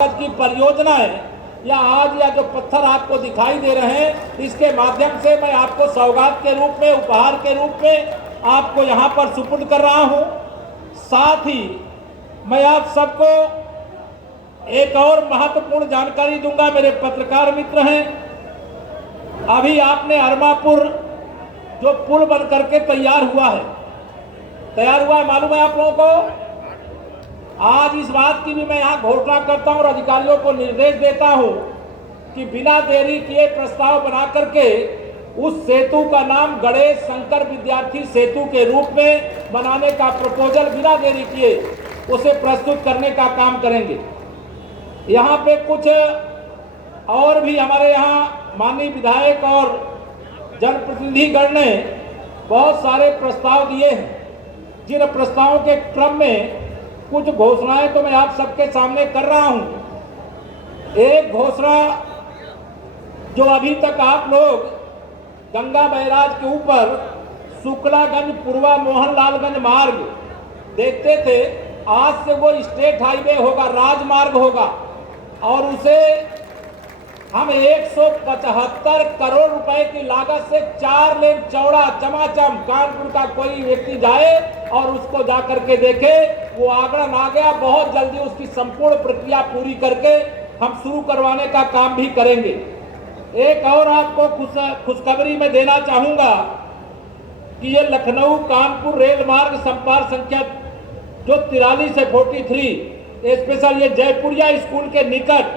की परियोजना है या आज या जो पत्थर आपको दिखाई दे रहे हैं, इसके माध्यम से मैं आपको सौगात के रूप में, उपहार के रूप में आपको यहाँ पर सुपुर्द कर रहा हूँ। साथ ही मैं आप सबको एक और महत्वपूर्ण जानकारी दूंगा। मेरे पत्रकार मित्र हैं, अभी आपने अरमापुर जो पुल बन करके तैयार हुआ है मालूम है आप लोगों को। आज इस बात की भी मैं यहाँ घोषणा करता हूँ और अधिकारियों को निर्देश देता हूँ कि बिना देरी किए प्रस्ताव बना करके उस सेतु का नाम गणेश शंकर विद्यार्थी सेतु के रूप में बनाने का प्रपोजल बिना देरी किए उसे प्रस्तुत करने का काम करेंगे। यहाँ पे कुछ और भी हमारे यहाँ माननीय विधायक और जनप्रतिनिधिगण ने बहुत सारे प्रस्ताव दिए हैं। जिन प्रस्तावों के क्रम में कुछ घोषणाएं तो मैं आप सबके सामने कर रहा हूं। एक घोषणा जो अभी तक आप लोग गंगा बैराज के ऊपर शुक्लागंज पूर्वा मोहनलालगंज मार्ग देखते थे, आज से वो स्टेट हाईवे होगा, राजमार्ग होगा और उसे हम 175 करोड़ रुपए की लागत से 4 लेन चौड़ा चमाचम कानपुर का कोई व्यक्ति जाए और उसको जा करके देखे, वो आंकड़न आ गया। बहुत जल्दी उसकी संपूर्ण प्रक्रिया पूरी करके हम शुरू करवाने का काम भी करेंगे। एक और आपको खुशखबरी में देना चाहूंगा कि ये लखनऊ कानपुर रेल मार्ग संपर्क संख्या जो 43 से 43 स्पेशल ये जयपुरिया स्कूल के निकट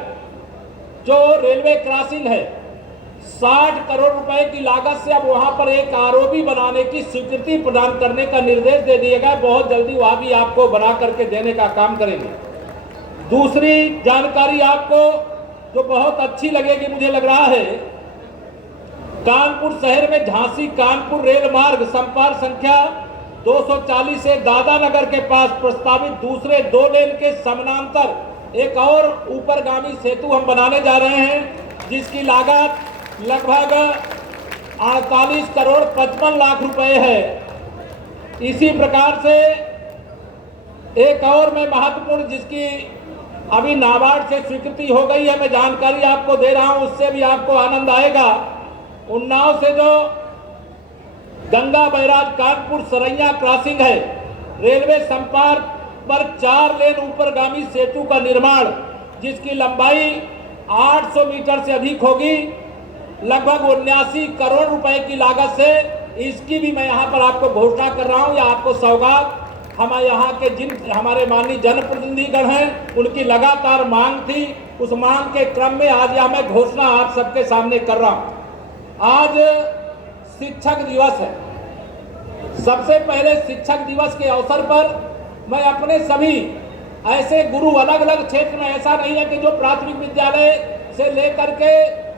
जो रेलवे क्रॉसिंग है, 60 करोड़ रुपए की लागत से अब वहां पर एक आरओबी बनाने की स्वीकृति प्रदान करने का निर्देश दे दिया गया। बहुत जल्दी वहां भी आपको बना करके देने का काम करेंगे। दूसरी जानकारी आपको जो बहुत अच्छी लगेगी मुझे लग रहा है, कानपुर शहर में झांसी कानपुर रेल मार्ग संपर्क संख्या 240 से दादानगर के पास प्रस्तावित दूसरे 2 लेन के समानांतर एक और ऊपरगामी सेतु हम बनाने जा रहे हैं, जिसकी लागत लगभग 48 करोड़ 55 लाख रुपए है। इसी प्रकार से एक और मैं महत्वपूर्ण जिसकी अभी नाबार्ड से स्वीकृति हो गई है, मैं जानकारी आपको दे रहा हूं, उससे भी आपको आनंद आएगा। उन्नाव से जो गंगा बैराज कानपुर सरैया क्रॉसिंग है, रेलवे संपर्क पर 4 लेन ऊपरगामी सेतु का निर्माण, जिसकी लंबाई 800 मीटर से अधिक होगी, लगभग 79 करोड़ रुपए की लागत से, इसकी भी मैं यहाँ पर आपको घोषणा कर रहा हूँ। या आपको सौगात हमारे यहाँ के जिन हमारे माननीय जनप्रतिनिधिगण हैं उनकी लगातार मांग थी, उस मांग के क्रम में आज यह मैं घोषणा आप सबके सामने कर रहा हूँ। आज शिक्षक दिवस है। सबसे पहले शिक्षक दिवस के अवसर पर मैं अपने सभी ऐसे गुरु, अलग अलग क्षेत्र में, ऐसा नहीं है कि जो प्राथमिक विद्यालय से लेकर के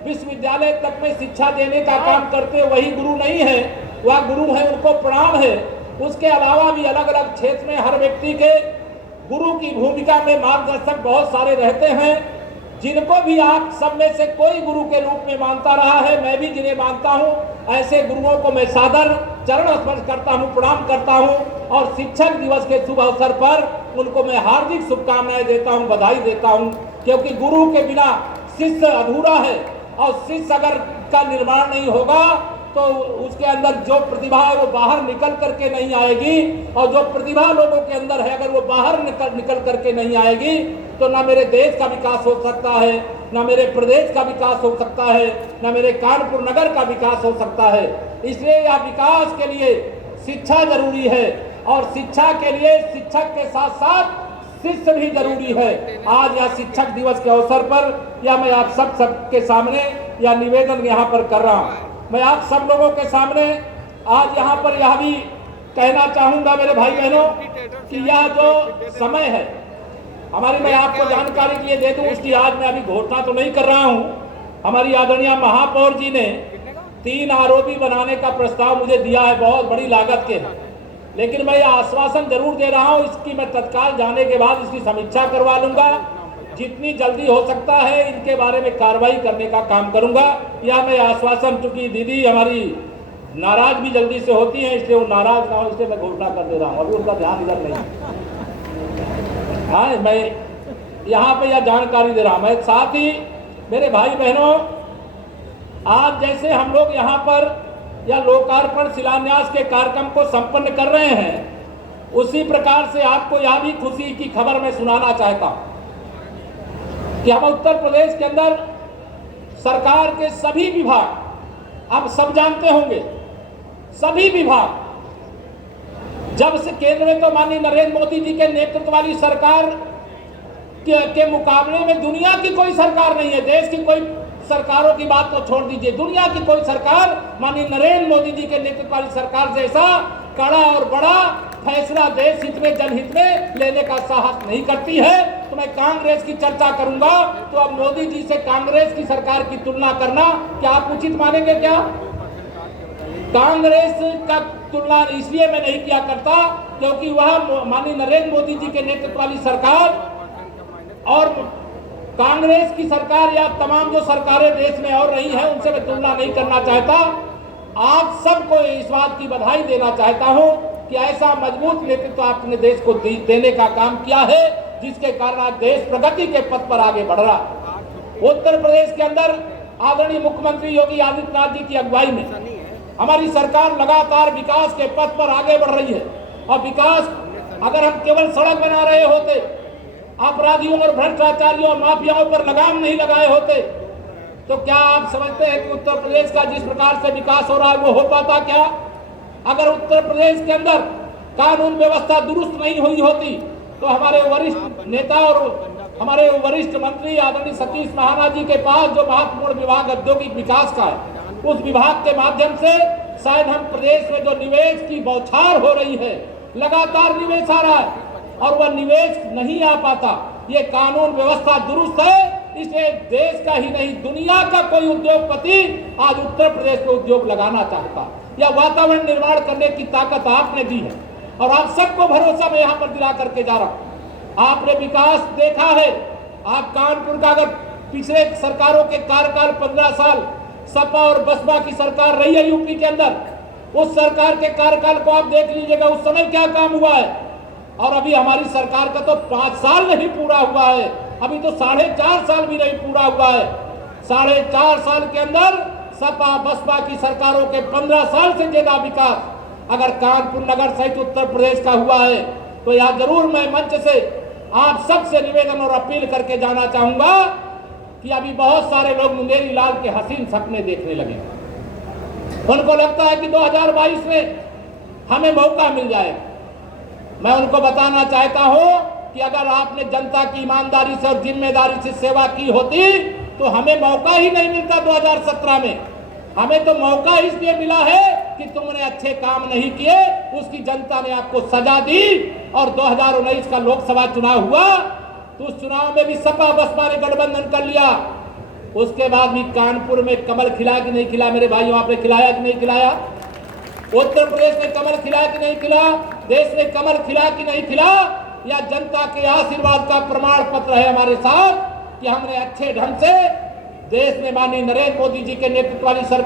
विश्वविद्यालय तक में शिक्षा देने का काम करते वही गुरु नहीं है, वह गुरु है, उनको प्रणाम है। उसके अलावा भी अलग अलग क्षेत्र में हर व्यक्ति के गुरु की भूमिका में मार्गदर्शक बहुत सारे रहते हैं, जिनको भी आप सब में से कोई गुरु के रूप में मानता रहा है। मैं भी जिन्हें मानता हूं, ऐसे गुरुओं को मैं सादर चरण स्पर्श करता हूं, प्रणाम करता हूं और शिक्षक दिवस के शुभ अवसर पर उनको मैं हार्दिक शुभकामनाएं देता हूं, बधाई देता हूं, क्योंकि गुरु के बिना शिष्य अधूरा है और शिष्य अगर का निर्माण नहीं होगा तो उसके अंदर जो प्रतिभा है वो बाहर निकल करके नहीं आएगी, और जो प्रतिभा लोगों के अंदर है अगर वो बाहर निकल करके नहीं आएगी तो ना मेरे देश का विकास हो सकता है, ना मेरे प्रदेश का विकास हो सकता है, ना मेरे कानपुर नगर का विकास हो सकता है। इसलिए यह विकास के लिए शिक्षा जरूरी है और शिक्षा के लिए शिक्षक के साथ साथ शिष्य भी जरूरी है। आज यह शिक्षक दिवस के अवसर पर यह मैं आप सबके सामने यह निवेदन यहाँ पर कर रहा हूँ। मैं आप सब लोगों के सामने आज यहाँ पर यह भी कहना चाहूंगा मेरे भाई बहनों कि यह जो समय है हमारी, मैं आपको जानकारी के लिए दे दूं, उसकी आज मैं अभी घोषणा तो नहीं कर रहा हूं। हमारी आदरणीय महापौर जी ने 3 आरओबी बनाने का प्रस्ताव मुझे दिया है, बहुत बड़ी लागत के, लेकिन मैं यह आश्वासन जरूर दे रहा हूं, इसकी मैं तत्काल जाने के बाद इसकी समीक्षा करवा लूंगा। जितनी जल्दी हो सकता है इनके बारे में कार्रवाई करने का काम करूंगा। यह मैं आश्वासन, चूंकि दीदी हमारी नाराज भी जल्दी से होती हैं, इसलिए वो नाराज ना हो, इसलिए मैं घोषणा कर दे रहा हूँ। अभी उनका ध्यान इधर नहीं। हाँ, मैं यहाँ पे यह जानकारी दे रहा मैं। साथ ही मेरे भाई बहनों, आज जैसे हम लोग यहाँ पर यह लोकार्पण शिलान्यास के कार्यक्रम को संपन्न कर रहे हैं, उसी प्रकार से आपको यह भी खुशी की खबर मैं सुनाना चाहता हूँ कि हम उत्तर प्रदेश के अंदर सरकार के सभी विभाग, आप सब जानते होंगे, सभी विभाग, जब से केंद्र में तो माननीय नरेंद्र मोदी जी के नेतृत्व वाली सरकार के मुकाबले में दुनिया की कोई सरकार नहीं है। देश की कोई सरकारों की बात तो छोड़ दीजिए, दुनिया की कोई सरकार माननीय नरेंद्र मोदी जी के नेतृत्व वाली सरकार जैसा कड़ा और बड़ा फैसला देश हित में, जनहित में लेने का साहस नहीं करती है। तो मैं कांग्रेस की चर्चा करूंगा तो अब मोदी जी से कांग्रेस की सरकार की तुलना करना क्या आप उचित मानेंगे? क्या कांग्रेस का तुलना इसलिए मैं नहीं किया करता क्योंकि वह माननीय नरेंद्र मोदी जी के नेतृत्व वाली सरकार और कांग्रेस की सरकार या तमाम जो सरकारें देश में और रही हैं उनसे मैं तुलना नहीं करना चाहता। आप सबको इस बात की बधाई देना चाहता हूं कि ऐसा मजबूत नेतृत्व आपने देश को देने का काम किया है, जिसके कारण आज देश प्रगति के पथ पर आगे बढ़ रहा है। उत्तर प्रदेश के अंदर आदरणीय मुख्यमंत्री योगी आदित्यनाथ जी की अगुवाई में हमारी सरकार लगातार विकास के पथ पर आगे बढ़ रही है। और विकास, अगर हम केवल सड़क बना रहे होते, अपराधियों और भ्रष्टाचारियों और माफियाओं पर लगाम नहीं लगाए होते, तो क्या आप समझते हैं कि उत्तर प्रदेश का जिस प्रकार से विकास हो रहा है वो हो पाता क्या? अगर उत्तर प्रदेश के अंदर कानून व्यवस्था दुरुस्त नहीं हुई होती तो हमारे वरिष्ठ नेता और हमारे वरिष्ठ मंत्री आदरणीय सतीश महाना जी के पास जो महत्वपूर्ण विभाग औद्योगिक विकास का है, उस विभाग के माध्यम से शायद हम प्रदेश में जो निवेश की बौछार हो रही है, लगातार निवेश आ रहा है और वह निवेश नहीं आ पाता। ये कानून व्यवस्था दुरुस्त है, इसलिए देश का ही नहीं दुनिया का कोई उद्योगपति आज उत्तर प्रदेश में उद्योग लगाना चाहता। यह वातावरण निर्माण करने की ताकत आपने दी है और आप सबको भरोसा मैं यहाँ पर दिला करके जा रहा हूँ। आपने विकास देखा है। आप कानपुर का अगर पिछले सरकारों के कार्यकाल 15 साल सपा और बसपा की सरकार रही है यूपी के अंदर, उस सरकार के कार्यकाल को आप देख लीजिएगा, उस समय क्या काम हुआ है। और अभी हमारी सरकार का तो 5 साल नहीं पूरा हुआ है, अभी तो 4.5 साल भी नहीं पूरा हुआ है। 4.5 साल के अंदर सपा बसपा की सरकारों के 15 साल से ज्यादा विकास अगर कानपुर नगर सहित उत्तर प्रदेश का हुआ है तो यह जरूर मैं मंच से आप सबसे निवेदन और अपील करके जाना चाहूंगा कि अभी बहुत सारे लोग मुंगेरी लाल के हसीन सपने देखने लगे। उनको लगता है कि 2022 में हमें मौका मिल जाएगा। मैं उनको बताना चाहता हूं कि अगर आपने जनता की ईमानदारी से और जिम्मेदारी से सेवा की होती तो हमें मौका ही नहीं मिलता 2017 में। हमें तो मौका इसलिए मिला है कि तुमने अच्छे काम नहीं किए, उसकी जनता ने आपको सजा दी। और 2019 का लोकसभा चुनाव हुआ तो उस चुनाव में भी सपा बसपा ने गठबंधन कर लिया। उसके बाद भी कानपुर में कमल खिला कि नहीं खिला? मेरे भाइयों, आपने खिलाया कि नहीं खिलाया? उत्तर प्रदेश में कमल खिला कि नहीं खिला? देश में कमल खिला कि नहीं खिला? या जनता के आशीर्वाद का प्रमाण पत्र है हमारे साथ कि हमने अच्छे ढंग से देश में माननीय नरेंद्र मोदी जी के नेतृत्व वाली सरकार